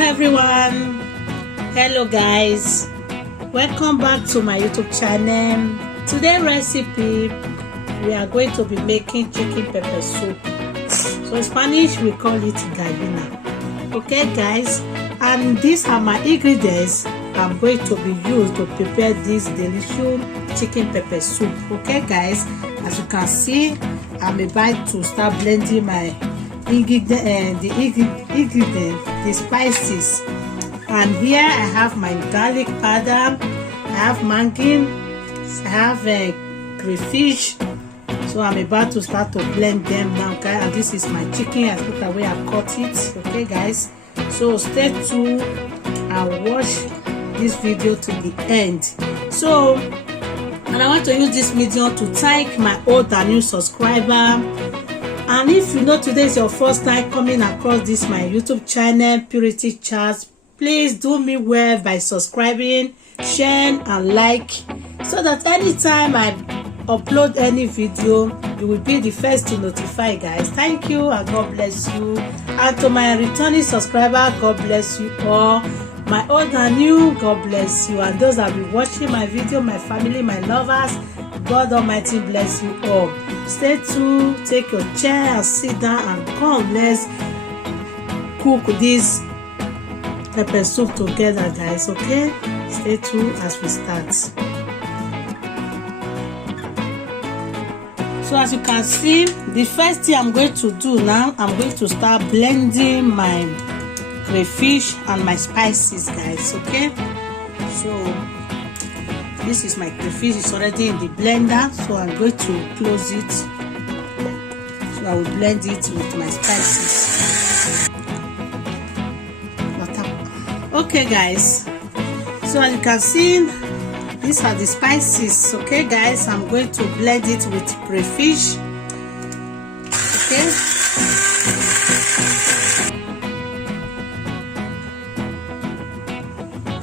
everyone. Hello guys, welcome back to my YouTube channel. Today's recipe, we are going to be making chicken pepper soup. So in Spanish we call it gallina. Okay guys, and these are my ingredients I'm going to be used to prepare this delicious chicken pepper soup. Okay guys, as you can see, I'm about to start blending my ingredient, the spices. And here I have my garlic powder, I have mangan, I have crayfish. So I'm about to start to blend them now, guys. And this is my chicken. I put away, I cut it. Okay guys, so stay tuned and watch this video to the end. So, and I want to use this medium to thank my old and new subscriber. And if you know today is your first time coming across this my YouTube channel, Purity Charts, please do me well by subscribing, sharing and like, so that anytime I upload any video, you will be the first to notify, guys. Thank you and God bless you. And to my returning subscriber, God bless you all. My old and new, God bless you. And those that will be watching my video, my family, my lovers, God Almighty bless you all. Stay tuned, take your chair and sit down and come. Let's cook this pepper soup together, guys. Okay, stay tuned as we start. So as you can see, the first thing I'm going to do now, I'm going to start blending my crayfish and my spices, guys. Okay, so this is my crayfish, it's already in the blender, so I'm going to close it. So I will blend it with my spices. Okay guys, so as you can see, these are the spices. Okay guys, I'm going to blend it with crayfish. Okay,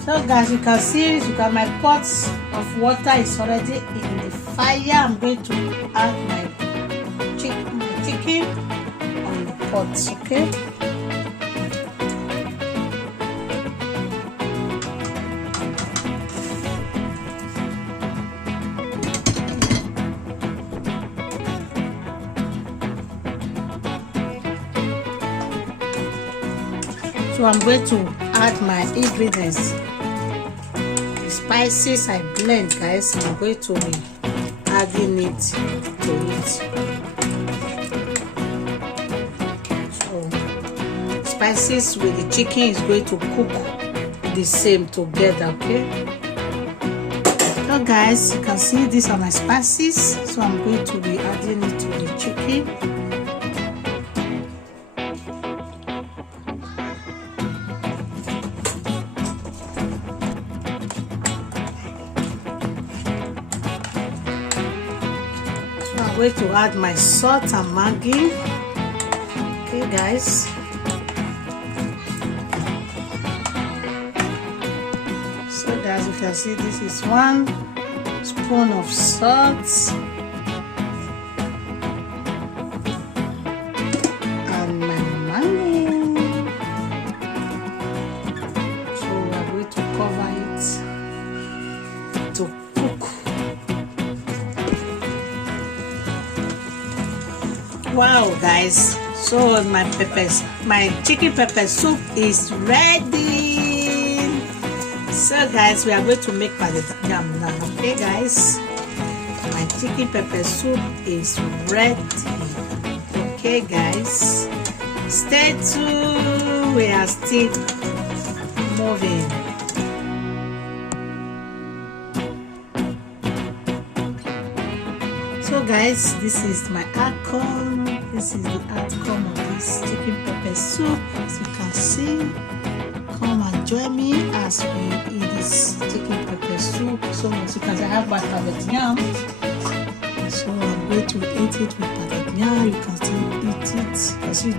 so guys, you can see, my pot of water is already in the fire. I'm going to add my chicken on the pot. Okay, so I'm going to add my ingredients. The spices I blend, guys, I'm going to be adding it to it. So spices with the chicken is going to cook the same together. Okay, so guys, you can see these are my spices, so I'm going to be adding it to the chicken. I'm going to add my salt and Maggi. Okay guys, so guys, you can see this is 1 spoon of salt and my Maggi. So we're going to cover it to cook. Wow guys, so my chicken pepper soup is ready. So guys, we are going to make pounded yam now. Okay guys, my chicken pepper soup is ready. Okay guys, stay tuned, we are still moving. So guys, this is my outcome. This is the outcome of this chicken pepper soup. As you can see, come and join me as we eat this chicken pepper soup. So as you can see, I have my pounded yam. So I'm going to eat it with pounded yam. You can still eat it as you.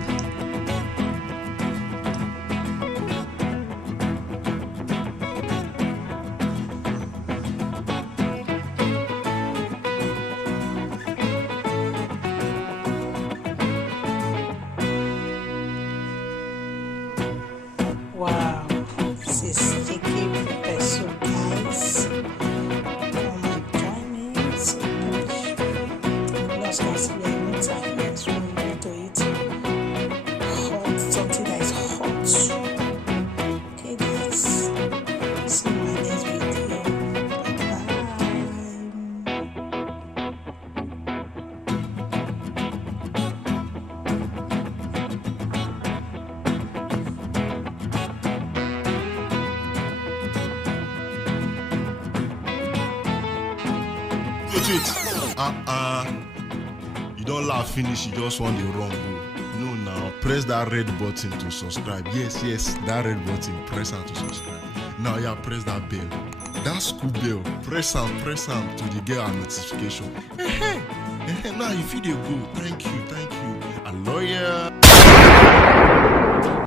Wow. You don't laugh finish, you just want the wrong go. No, now press that red button to subscribe. Yes, that red button, press on to subscribe. Now yeah, press that bell. That school bell, press on to the get a notification. Now if you go, thank you. I love ya.